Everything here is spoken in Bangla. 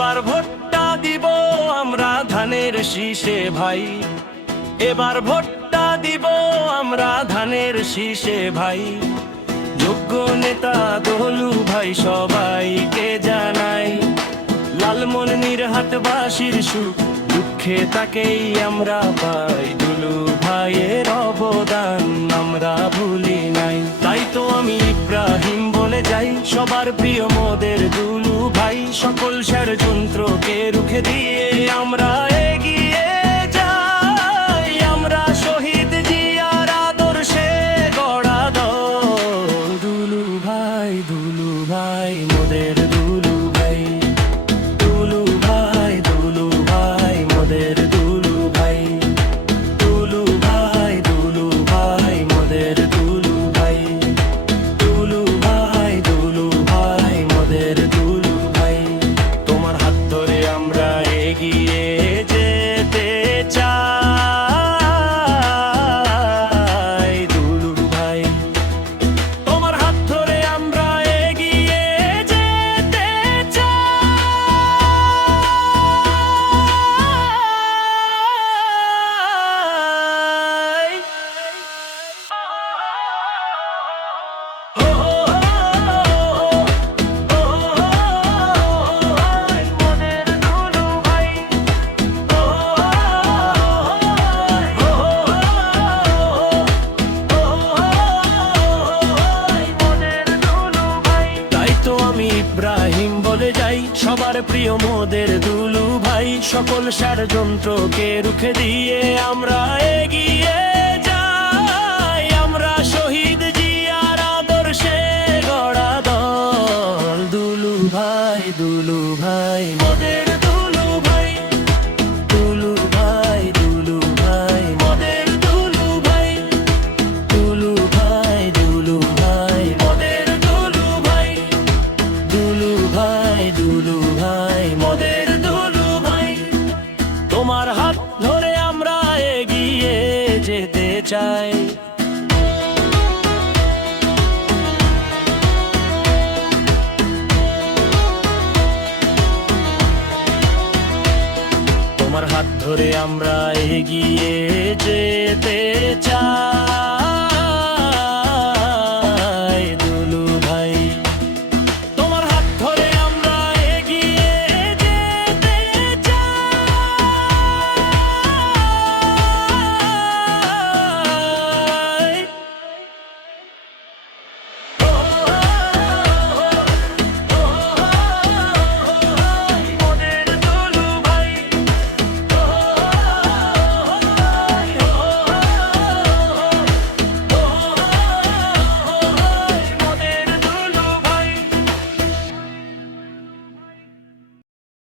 এবার ভোটটা দিব আমরা ধানের শীষে ভাই, এবার ভোটটা দিব আমরা ধানের শীষে ভাই। যোগ্য নেতা দলু ভাই সবাইকে জানাই, লালমনির হাটবাসীর সুখ দুঃখে তাকেই আমরা পাই। দুলু ভাইয়ের অবদান আমরা ভুলি নাই, তাই তো আমি ইব্রাহিম বলে যাই সবার প্রিয় মোদের দুলু ভাই। সকল ষড়যন্ত্রকে রুখে দিয়ে আমরা এগিয়ে যাই, আমরা শহীদ জিয়ার আদর্শে গড়া দল। দুলু ভাই মোদের দুলু ভাই, দুলু ভাই মোদের দুলু ভাই, দুলু ভাই মোদের দুলু ভাই, দুলু ভাই মোদের দুলু ভাই। তোমার হাত ধরে আমরা এগিয়ে যেতে চাই দুলু ভাই, তোমার হাত ধরে আমরা এগিয়ে যেতে চাই। মোদের দুলু ভাই, তাই তো আমি ইব্রাহিম বলে যাই সবার প্রিয় মোদের দুলু ভাই। সকল ষড়যন্ত্রকে রুখে দিয়ে আমরা এগিয়ে যাই, আমরা শহীদ জিয়ার আদর্শে গড়া দল। দুলু ভাই মোদের দুলু ভাই, দুলু ভাই মোদের দুলু ভাই, দুলু ভাই মোদের দুলু ভাই, দুলু ভাই মোদের দুলু ভাই। তোমার হাত ধরে আমরা এগিয়ে যেতে চাই। তোমার হাত ধরে আমরা এগিয়ে যেতে চাই।